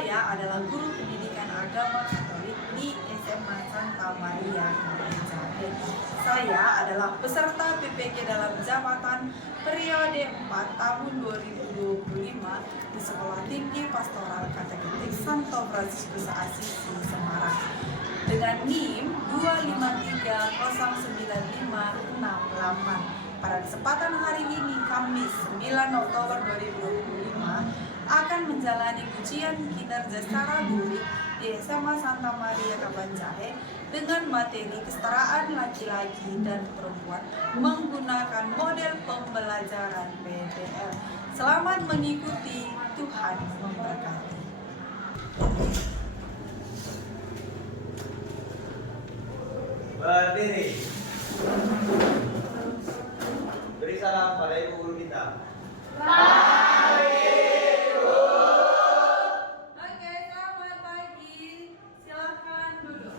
Saya adalah guru pendidikan agama Katolik di SMA Santa Maria Kabanjahe. Saya adalah peserta PPK dalam jabatan periode 4 tahun 2025 di Sekolah Tinggi Pastoral Kateketik Santo Fransiskus Assisi Semarang dengan NIM 2530958. Pada kesempatan hari ini, Kamis 9 Oktober 2025, akan menjalani ujian kinerja secara luring di SMA Santa Maria Kabanjahe dengan materi kesetaraan laki-laki dan perempuan menggunakan model pembelajaran PDL. Selamat mengikuti, Tuhan memberkati. Berdiri. Beri salam pada ibu guru kita. Oke, selamat pagi. Silakan duduk.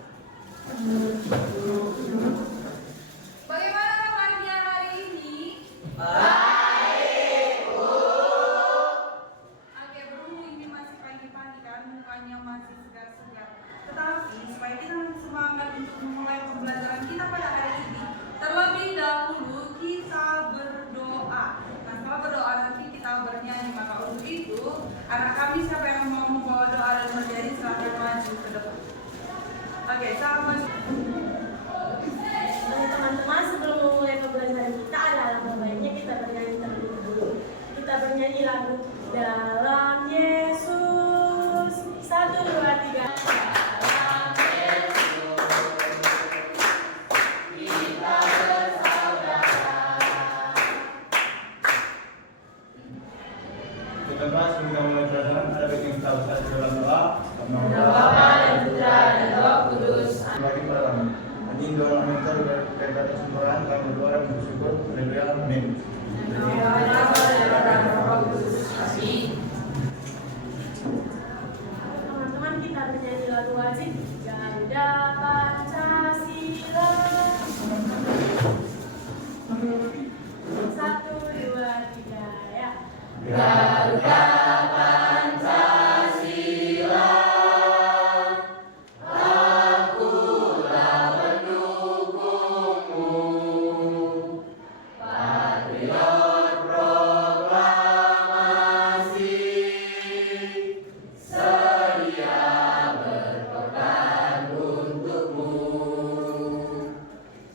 Bagaimana kabarnya hari ini? Baik, Bu. Oke, berhubung ini masih pagi-pagi kan, mukanya masih segar-segar. Tetapi supaya kita semangat untuk memulai pembelajaran kita pada hari ini, terlebih dahulu kita berdoa. Nah, setelah berdoa nanti kita bernyanyi. Maka untuk itu, anak kami siapa yang mau membawa doa dan bernyanyi silahkan maju ke depan. Oke, sama. Teman-teman, sebelum memulai pembelajaran kita, alangkah baiknya kita bernyanyi terlebih dahulu. Kita bernyanyi lagu Dalam Yesus. 1, 2, 3. Kita bahas tentang mulai pelajaran ada baiknya kita usah dalam doa. Nama Bapa dan Putra dan Roh Kudus. Bagi para kami. Anjing doa kami berkaitan atas sumberan kami berdoa dan bersyukur. Haleluya. Amin. Nama Bapa dan Roh Kudus. Amin. Teman-teman, kita bernyanyi lagu wajib Garuda Pancasila. 1, 2, 3 ya. Garuda Pancasila, akulah pendukungmu, patriot proklamasi, sedia berkorban untukmu.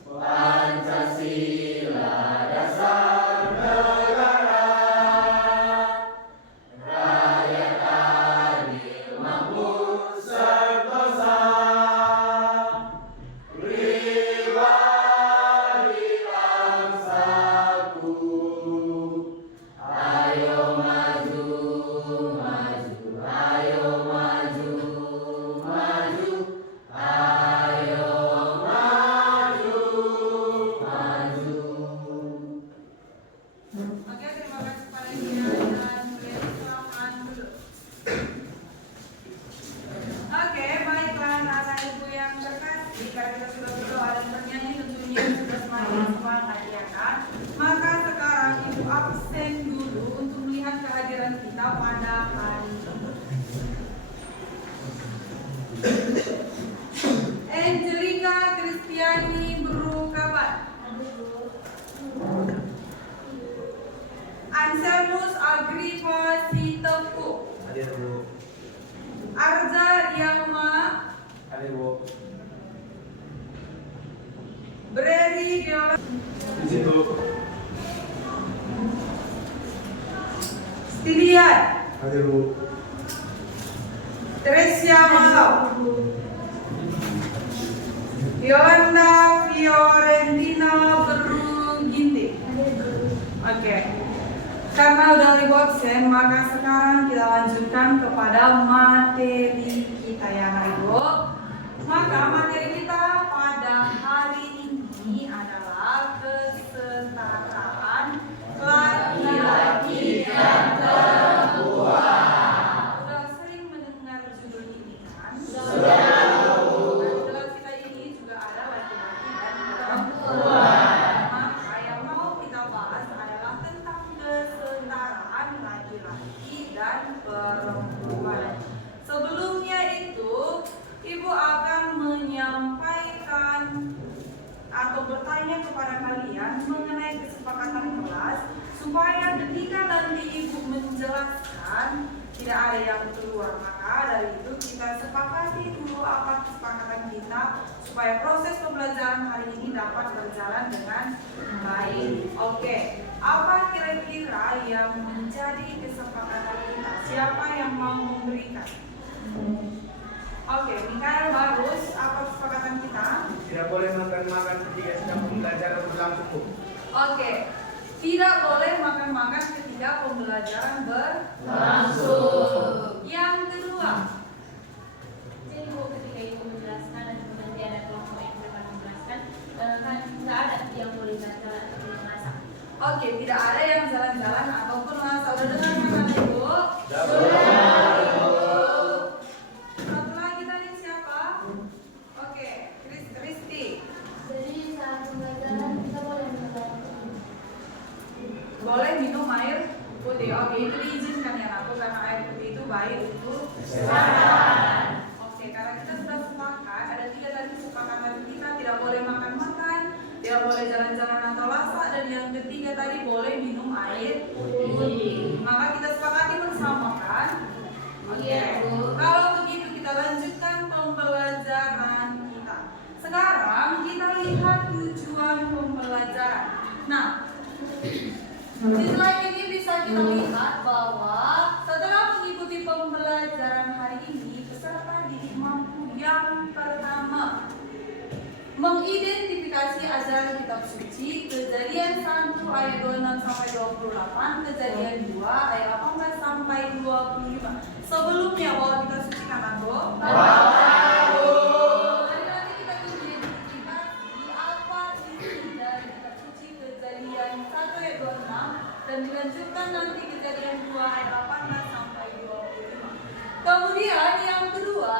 Pancasila dasar negara, rakyat adil makmur sentosa, pribadi bangsaku. Ayo maju, maju, ayo maju, maju, ayo maju, maju. Oke, terima kasih kepada Gia dan Glenn. Silakan duduk. Oke, baiklah anak-anak ibu yang terkasih, karena kita sudah berdoa dan bernyanyi tentunya sudah semakin semangat ya kan. Maka sekarang ibu absen dulu untuk melihat kehadiran kita pada hari ini. Angelica Kristiani Berukaban, Anselmus Agripa Sitepu, Hadir, Bu. Arza Yama, Hadir, Bu. Breri Deola, Di situ. Stilian, Hadir, Bu. Teresia Malau, Yolanda Fiorentina Beruginti. Oke. Karena udah ibu absen, maka sekarang kita lanjutkan kepada materi kita ya ibu. Maka materi kita pada hari ini adalah kesetaraan laki-laki dan perempuan. Sudah sering mendengar judul ini kan? Sudah. Kelas kita ini juga ada laki-laki dan perempuan. Maka yang mau kita bahas adalah tentang kesetaraan laki-laki dan perempuan. yang kedua. Maka dari itu kita sepakati dulu apa kesepakatan kita supaya proses pembelajaran hari ini dapat berjalan dengan baik. Oke, apa kira-kira yang menjadi kesepakatan kita? Siapa yang mau memberikan? Oke, Mikael Barus, apa kesepakatan kita? Tidak boleh makan-makan ketika sedang pembelajaran berlangsung. Oke, tidak boleh makan-makan ketika pembelajaran berlangsung. Yang kedua, Jadi Bu, ketika ibu menjelaskan dan nanti ada kelompok yang dapat menjelaskan, kan nggak ada yang boleh jalan atau masak. oke, tidak ada yang jalan-jalan ataupun masak. Udah dengar kan Ibu? Satu lagi tadi siapa? Oke, Kristi. Jadi saat pembelajaran kita boleh menjalankan. Boleh minum air putih. Oke, itu diizinkan ya aku karena air putih itu baik untuk kesehatan. Oke, karena kita sudah sepakat ada 3 tadi kesepakatan kita, tidak boleh makan-makan, tidak boleh jalan-jalan atau lasak, dan yang ketiga tadi boleh minum air putih. Maka kita sepakati bersama kan? Oke. Kalau begitu kita lanjutkan pembelajaran kita. Sekarang kita lihat tujuan pembelajaran. Nah, di slide ini bisa kita lihat bahwa setelah mengikuti pembelajaran hari ini, peserta didik mampu yang pertama mengidentifikasi ajaran kitab suci, Kejadian 1 ayat 26 sampai 28, Kejadian 2 ayat 18 sampai 25. Sebelumnya bahwa kita suci kan aku? Hari nanti kita identifikasi apa isi dari kitab suci Kejadian 1 ayat 26 dan dilanjutkan nanti Kejadian 2 ayat 18 sampai 25. Kemudian yang kedua,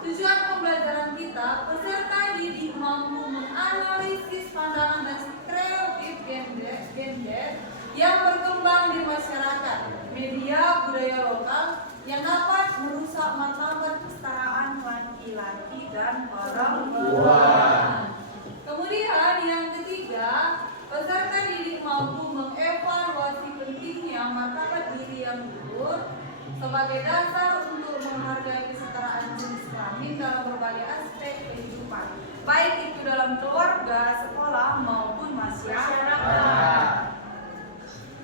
tujuan pembelajaran kita, peserta didik mampu menganalisis pandangan dan stereotip gender yang berkembang di masyarakat, media, budaya lokal yang dapat merusak martabat kesetaraan laki-laki dan perempuan. Kemudian yang ketiga, peserta didik mampu mengevaluasi pentingnya martabat diri yang luhur sebagai dasar untuk menghargai kesetaraan jenis kelamin dalam berbagai aspek kehidupan, baik itu dalam keluarga, sekolah maupun masyarakat.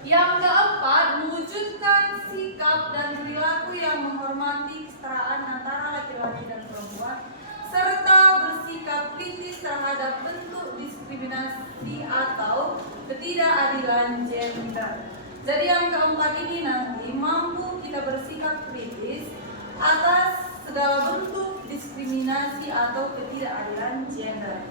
Yang keempat, mewujudkan sikap dan perilaku yang menghormati kesetaraan antara laki-laki dan perempuan, serta bersikap kritis terhadap bentuk diskriminasi atau ketidakadilan gender. Jadi yang keempat ini nanti mampu kita bersikap kritis atas segala bentuk diskriminasi atau ketidakadilan gender.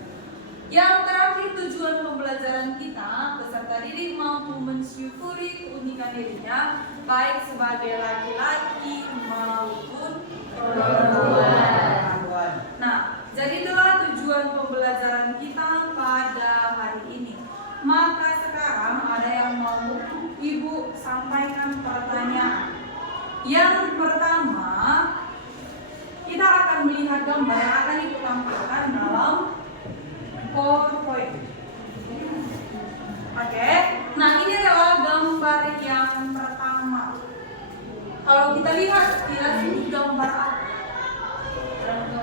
Yang terakhir, tujuan pembelajaran kita, peserta didik mampu mensyukuri keunikan dirinya baik sebagai laki-laki maupun perempuan. Nah, jadi itulah tujuan pembelajaran kita pada hari ini. Maka sekarang ada yang mau Ibu sampaikan pertanyaan. Yang pertama, kita akan melihat gambar yang akan Ibu tampilkan dalam PowerPoint. Oke, nah ini adalah gambar yang pertama. Kalau kita lihat sekilas ini gambar apa?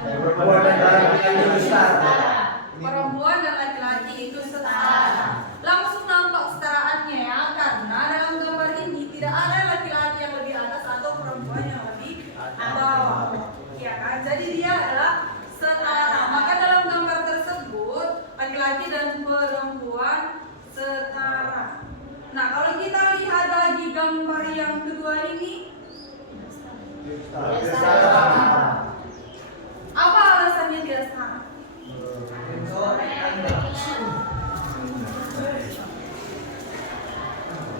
Perempuan dan laki-laki itu setara. Perempuan dan laki-laki itu setara. Langsung nampak kesetaraannya ya, karena dalam gambar ini tidak ada laki-laki yang lebih atas atau perempuan yang lebih bawah. Ya kan? Jadi dia adalah setara. Maka dalam gambar tersebut laki-laki dan perempuan setara. Nah, kalau kita lihat lagi gambar yang kedua ini, apa alasannya tidak setara?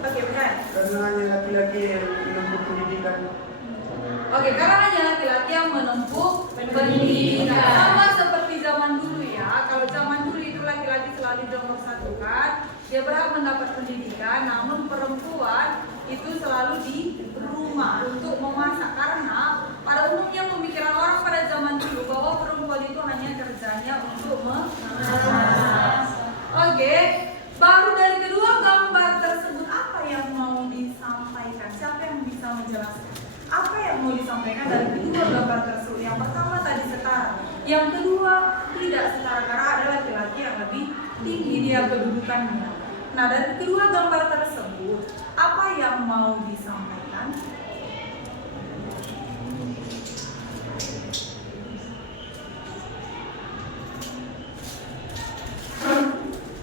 Oke, benar. Karena hanya laki-laki yang menempuh pendidikan. Oke, karena hanya laki-laki yang menempuh pendidikan. Sama seperti zaman dulu ya. Kalau zaman dulu itu laki-laki selalu dinomorsatukan, dia berhak mendapat pendidikan, namun perempuan itu selalu di rumah untuk memasak, karena pada umumnya pemikiran orang pada zaman dulu bahwa perempuan itu hanya kerjanya untuk memasak. Oke, baru dari kedua gambar tersebut apa yang mau disampaikan? Siapa yang bisa menjelaskan? Apa yang dari kedua gambar tersebut. Yang pertama tadi setara, yang kedua tidak setara karena ada laki-laki yang lebih tinggi dia kedudukannya. Nah, dari kedua gambar tersebut, apa yang mau disampaikan?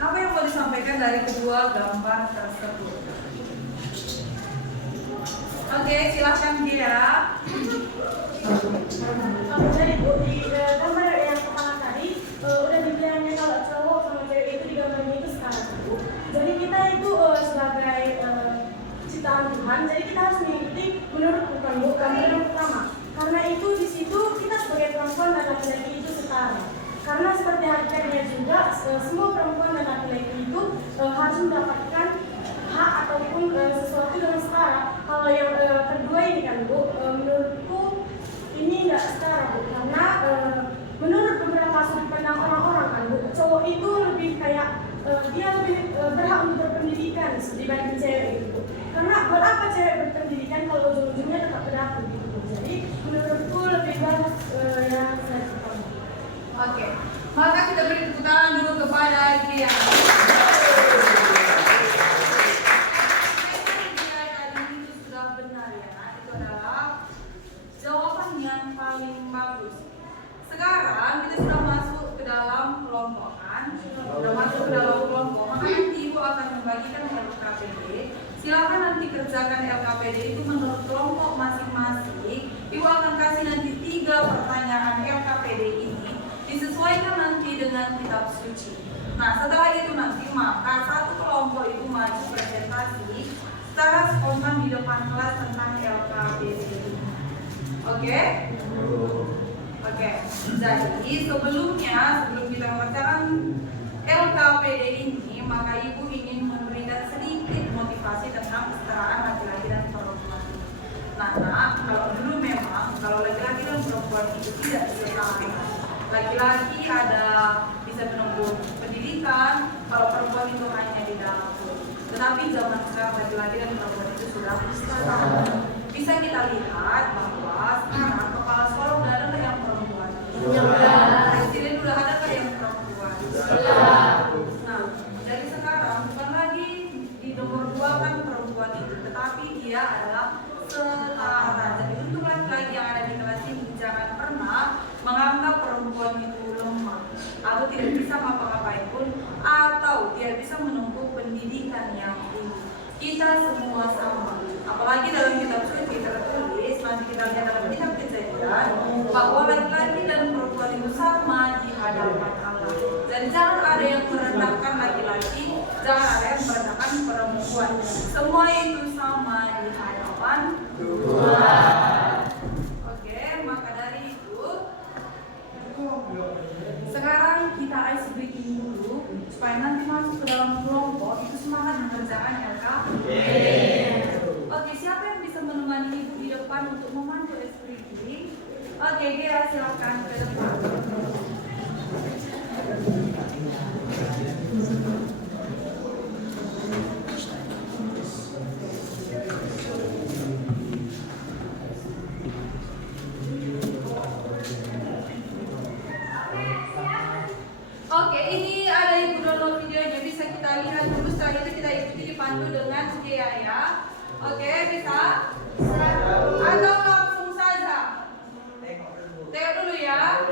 Apa yang mau disampaikan dari kedua gambar tersebut? Oke, silahkan dia. Jadi Bu, di gambar yang pertama tadi udah dibilangnya kalau cowok sama cewek itu di gambarnya itu setara Bu. Jadi kita itu sebagai ciptaan Tuhan, jadi kita harus mengikuti menurut bukan Bu gambar yang pertama. Karena itu di situ kita sebagai perempuan dan laki-laki itu setara. Karena seperti haknya juga semua perempuan dan laki-laki itu harus mendapatkan hak ataupun sesuatu dengan setara. Kalau yang kedua ini kan Bu, menurutku ini nggak setara Bu, karena menurut beberapa sudut pandang orang-orang kan Bu, cowok itu lebih kayak dia lebih berhak untuk berpendidikan dibanding cewek itu. Karena buat apa cewek berpendidikan kalau ujung-ujungnya tetap berlaku gitu Bu. Jadi menurutku lebih bagus yang saya suka. Oke, maka kita beri tepuk tangan dulu kepada dia. Jawaban yang paling bagus. Sekarang kita sudah masuk ke dalam kelompok kan? Sudah masuk ke dalam kelompok. Maka nanti Ibu akan membagikan LKPD. Silakan nanti kerjakan LKPD itu menurut kelompok masing-masing. Ibu akan kasih nanti 3 pertanyaan LKPD ini disesuaikan nanti dengan kitab suci. Nah, setelah itu nanti maka satu kelompok itu maju presentasi secara spontan di depan kelas tentang LKPD. Oke? Oke. Jadi sebelum kita mengerjakan LKPD ini, maka Ibu ingin memberikan sedikit motivasi tentang kesetaraan laki-laki dan perempuan. Nah, kalau dulu memang kalau laki-laki dan perempuan itu tidak setara. Laki-laki bisa menempuh pendidikan, kalau perempuan itu hanya di dapur. Tetapi zaman sekarang laki-laki dan perempuan itu sudah setara. Bisa kita lihat bahwa sekarang kepala sekolah udah ada yang perempuan. Presiden udah ada yang perempuan. Nah, jadi sekarang bukan lagi di nomor 2 kan perempuan itu, tetapi dia adalah setara. Jadi untuk laki-laki yang ada di kelas ini jangan pernah menganggap perempuan itu lemah atau tidak bisa ngapa-ngapain pun atau tidak bisa menempuh pendidikan yang tinggi. Kita semua sama. Apalagi dalam kitab suci tertulis, nanti kita lihat dalam kitab Kejadian bahwa laki-laki dan perempuan itu sama di hadapan Allah. Dan jangan ada yang merendahkan laki-laki, jangan ada yang merendahkan perempuan. Semua itu sama di hadapan Tuhan. Oke, maka dari itu sekarang kita ice breaking dulu supaya nanti masuk ke dalam kelompok itu semangat mengerjakan LKPD. Oke, siapa yang bisa menemani Ibu di depan untuk memandu ice breaking? Oke, dia silakan ke depan. Oke, ini ada Ibu download videonya, bisa kita lihat dulu, setelah itu kita ikuti dipandu dengan dia ya. Oke, bisa? Atau langsung saja? Tengok dulu ya.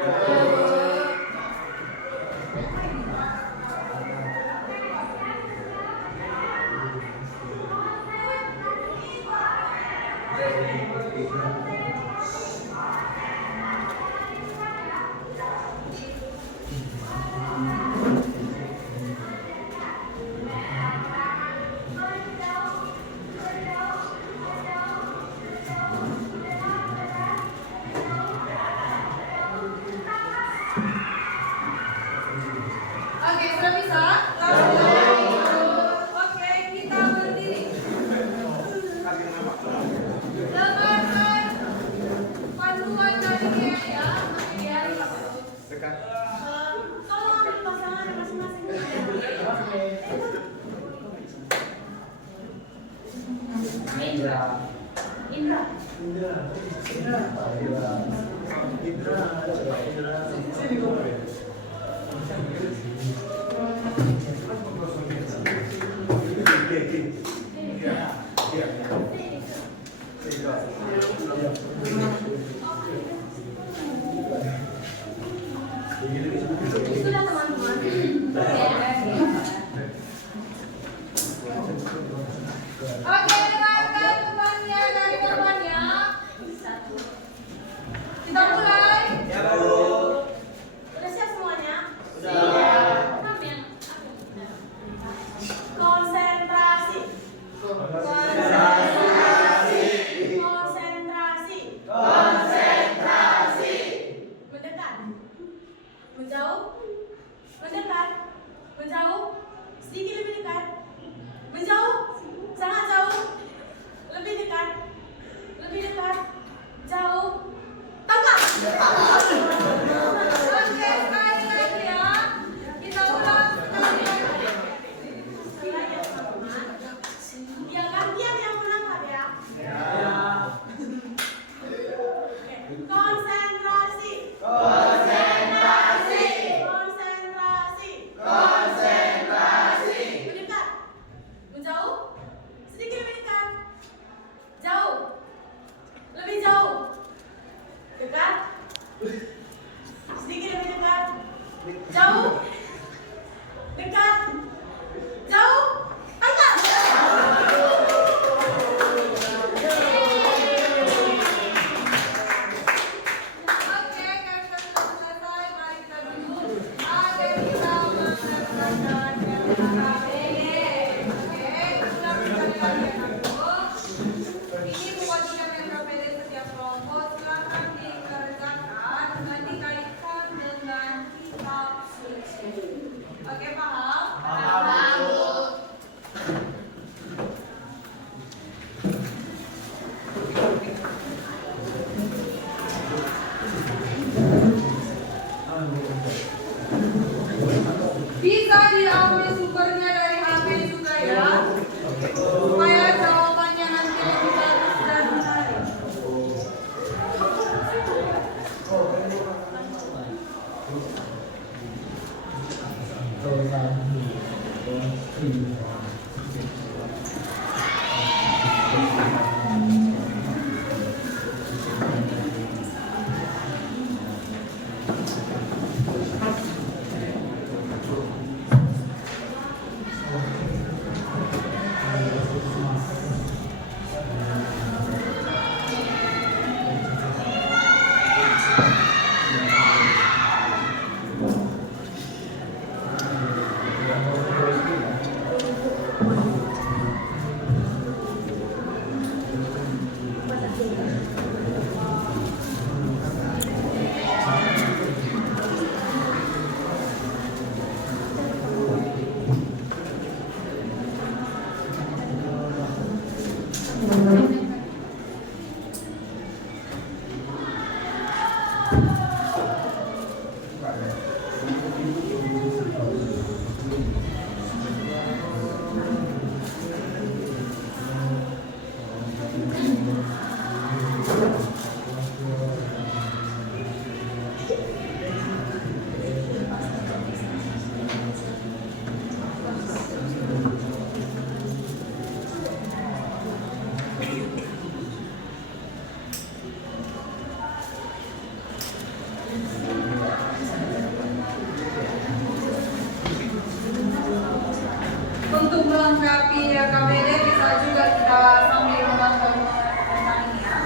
Udah siap semuanya? Sudah. Konsentrasi. Mendekat. Menjauh. Mendekat. Menjauh. Sedikit lebih dekat. Menjauh. Sangat jauh. Lebih dekat. Lebih dekat. Jauh. Tangkap. Oke, sekali lagi ya. Kita ulang. Sekali lagi ya teman-teman. Ya gantian yang menangkap ya. Oke. Konsentrasi. Konsentrasi. Mendekat. Menjauh. Sedikit lebih dekat. Jauh. Lebih jauh. Dekat. Sedikit lebih dekat. Jauh. Dekat. Jauh. Angkat. Oke, kami sudah selesai. Mari kita duduk. Agar kita melaksanakan KKBD. Oke, ulang sekali lagi anak-anak. Ini mewajibkan KKBD setiap kelompok. Silakan dikerjakan dengan dikaitkan dengan kitab suci. Oke, paham? Paham. Bisa diambil sumbernya dari HP juga ya, supaya jawabannya nanti lebih bagus dan menarik. Untuk melengkapi KBD bisa juga kita sambil menonton tentang ini ya.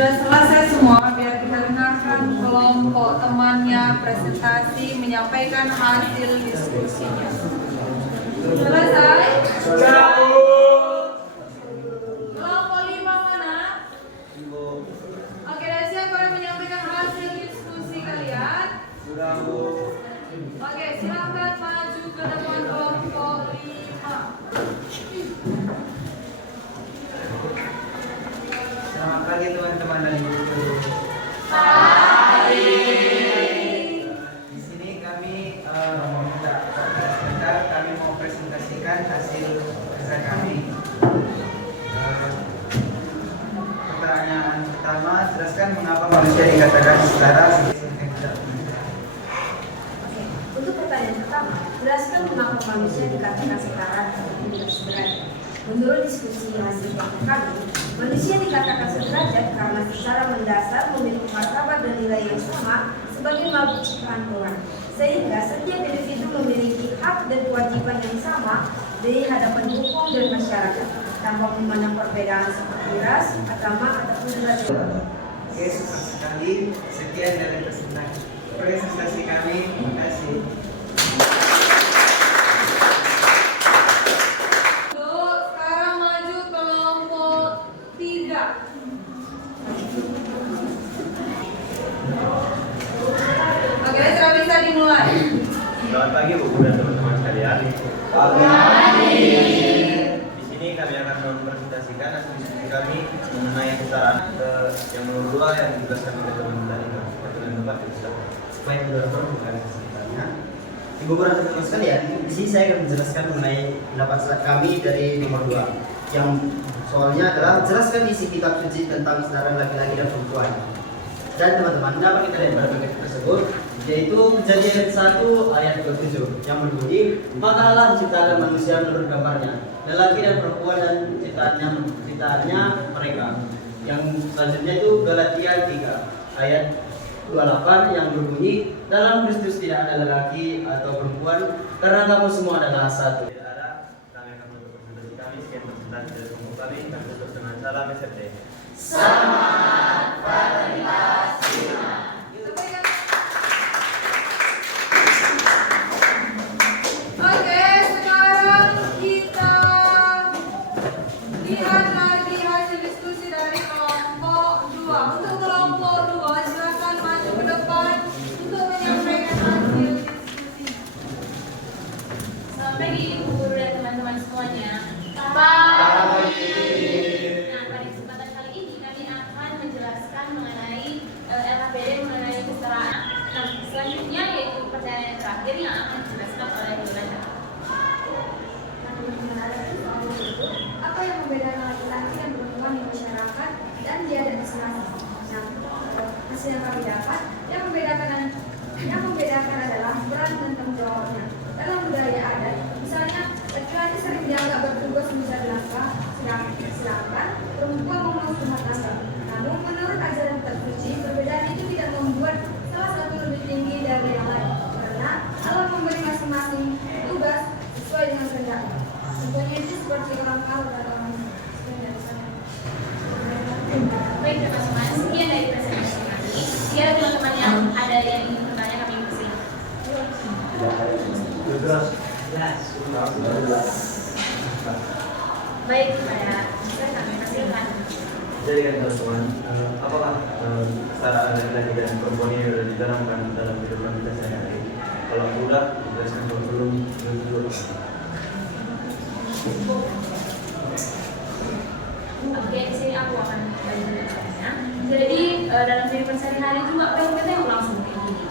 Sudah selesai semua, biar kita dengarkan kelompok temannya presentasi menyampaikan hasil diskusinya. Selesai? Kelompok 5 mana? Oke, dan siapa yang menyampaikan hasil diskusi kalian? Oke, silakan maju ke depan kelompok 5. Selamat pagi teman-teman dan guru. Di sini kami kami mau presentasikan hasil kerja kami. Pertanyaan pertama, jelaskan mengapa manusia dikatakan setara. Untuk pertanyaan pertama, jelaskan mengapa manusia dikatakan setara dan tidak sederajat. Menurut diskusi hasil kerja kami, manusia dikatakan sederajat karena secara mendasar memiliki martabat dan nilai yang sama sebagai makhluk ciptaan Tuhan, sehingga setiap individu memiliki hak dan kewajiban yang sama di hadapan hukum dan masyarakat, tanpa memandang perbedaan seperti ras, agama, ataupun derajat. Oke, senang sekali. Sekian dari presentasi kami. Terima kasih. Sekarang maju kelompok 3. Oke, sudah bisa dimulai. Selamat pagi Bu dan teman-teman sekalian. Di sini kami akan mempresentasikan hasil diskusi kami mengenai kesetaraan yang nomor 2 yang dijelaskan oleh teman-teman tadi. Yang tempat bisa. Supaya mudah bukan kesulitannya. Ibu dan teman-teman sekalian, di sini saya akan menjelaskan mengenai pendapat kami dari nomor 2 yang soalnya adalah jelaskan isi kitab suci tentang kesetaraan laki-laki dan perempuan. Dan teman-teman, dapat kita lihat pada bagian tersebut, yaitu Kejadian 1 ayat 27 yang berbunyi, maka Allah menciptakan manusia menurut gambarnya, lelaki dan perempuan, dan ciptaannya mereka. Yang selanjutnya itu Galatia 3 ayat 28 yang berbunyi, dalam Kristus tidak ada lelaki atau perempuan karena kamu semua adalah satu. Tidak ada, kami akan menutup presentasi kami. Sekian presentasi dari kelompok kami. Kami tutup dengan salam SRT. Oke, sekarang kita lihat lagi hasil diskusi dari kelompok 2. Untuk kelompok 2, silakan maju ke depan untuk menyampaikan hasil diskusi. Selamat pagi Ibu Guru dan teman-teman semuanya. Nah, pada kesempatan kali ini kami akan menjelaskan mengenai LHPD mengenai kesetaraan. Nah, selanjutnya yaitu pertanyaan yang terakhir yang akan dijelaskan oleh Yolanda. Apa yang membedakan laki-laki dan perempuan di masyarakat dan di adat masing-masing? Nah, hasil yang kami dapat yang membedakan adalah peran dan tanggung jawabnya. Dalam budaya adat, misalnya laki-laki sering dianggap bertugas mencari nafkah, sedangkan perempuan mengurus rumah tangga. Namun menurut ajaran kitab suci, perbedaan itu tidak membuat salah satu lebih tinggi dari yang lain, karena Allah memberi masing-masing tugas sesuai dengan kehendaknya. Contohnya itu seperti orang kaya dan orang miskin. Baik teman-teman, sekian dari presentasi kami. Jika teman-teman yang ada yang ingin bertanya kami persilahkan. Baik, kepada saya kami persilahkan. Jadi kan teman-teman, apakah kesetaraan laki-laki dan perempuan ini sudah ditanamkan dalam kehidupan kita sehari-hari? Kalau sudah, dijelaskan. Kalau belum, Oke, di sini aku akan bagi penjelasannya. Jadi dalam kehidupan sehari-hari juga kita yang langsung kayak gini.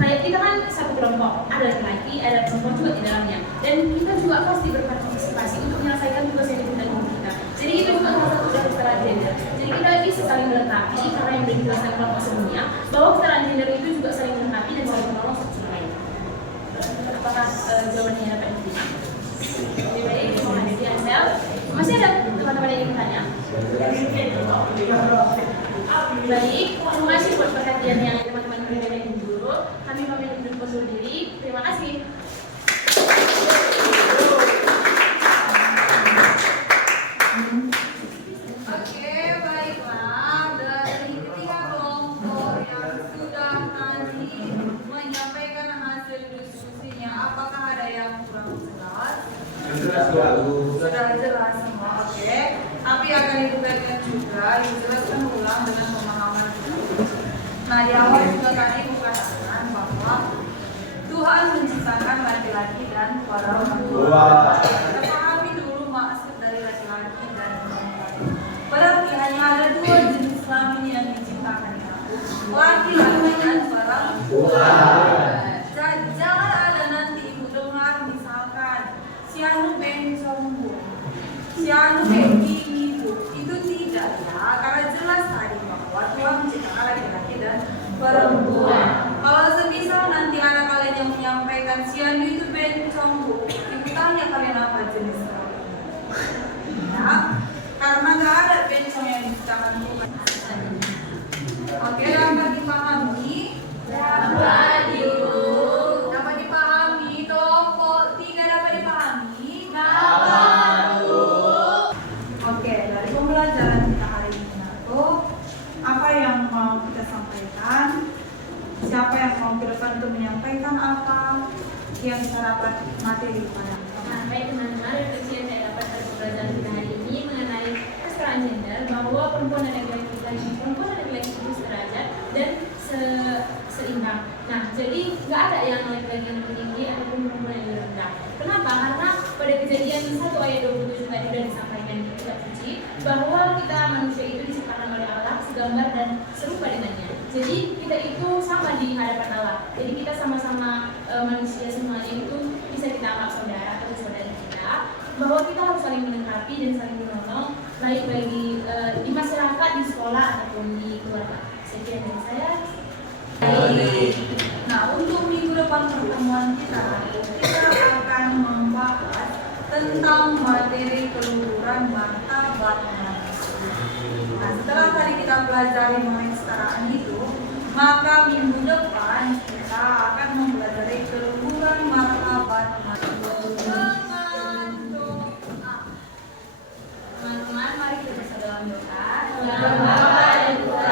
Kayak kita kan satu kelompok, ada laki-laki, ada perempuan juga di dalamnya, dan kita juga pasti berpartisipasi untuk menyelesaikan tugas yang diberikan kepada kita. Jadi itu juga salah satu dari kesetaraan gender. Jadi kita bisa saling melengkapi karena yang sudah dijelaskan kelompok sebelumnya bahwa kesetaraan gender itu juga saling melengkapi dan saling menolong satu sama lain. Apakah jawabannya dapat diterima? Lebih baik menghadapi Ansel. Masih ada teman-teman yang ingin bertanya? Baik, terima kasih buat perhatian yang teman-teman berikan dari guru. Kami pamit undur diri. Terima kasih. Oke, baiklah. Dari Tapi akan Ibu kaitkan juga, Ibu jelaskan ulang dengan pemahaman kita. Nah, di awal juga tadi Ibu katakan bahwa Tuhan menciptakan laki-laki dan perempuan. Kita pahami dulu maksud dari laki-laki dan perempuan. Berarti hanya ada dua jenis kelamin yang diciptakan, laki-laki dan perempuan. Jangan ada nanti Ibu dengar misalkan si anu bencong Bu, si anu begini Bu. Itu tidak ya, karena jelas tadi bahwa Tuhan menciptakan laki-laki dan perempuan. Kalau semisal nanti ada kalian yang menyampaikan si anu itu bencong Bu, Ibu tanya kalian apa jenis kelamin? Ya, karena nggak ada bencong yang diciptakan Tuhan. Oke, dapat dipahami? Dapat dipahami, kelompok 3 dapat dipahami? Dapat. Oke, dari pembelajaran kita hari ini apa yang mau kita sampaikan? Siapa yang mau ke depan untuk menyampaikan apa yang kita dapat materi pada? Nah, baik teman-teman, refleksi yang saya dapat dari pembelajaran kita hari ini mengenai kesetaraan gender, bahwa perempuan dan laki-laki itu sederajat dan seimbang. Nah, jadi nggak ada yang laki-laki yang lebih tinggi ataupun perempuan yang lebih rendah. Kenapa? Karena pada kejadian 1 ayat 27 tadi sudah disampaikan di kitab suci bahwa kita manusia itu diciptakan oleh Allah segambar dan serupa dengannya. Jadi kita itu sama di hadapan Allah. Jadi kita sama-sama manusia semuanya itu bisa kita anggap saudara atau saudari kita. Bahwa kita harus saling melengkapi dan saling menolong, baik bagi di masyarakat, di sekolah ataupun di keluarga. Sekian dari saya. Nah, untuk minggu depan pertemuan kita akan membahas tentang materi keluhuran martabat manusia. Nah, setelah tadi kita pelajari mengenai kesetaraan itu, maka minggu depan kita akan mempelajari keluhuran martabat manusia. Teman-teman, mari kita bersama dalam doa. Bapa dan Tuhan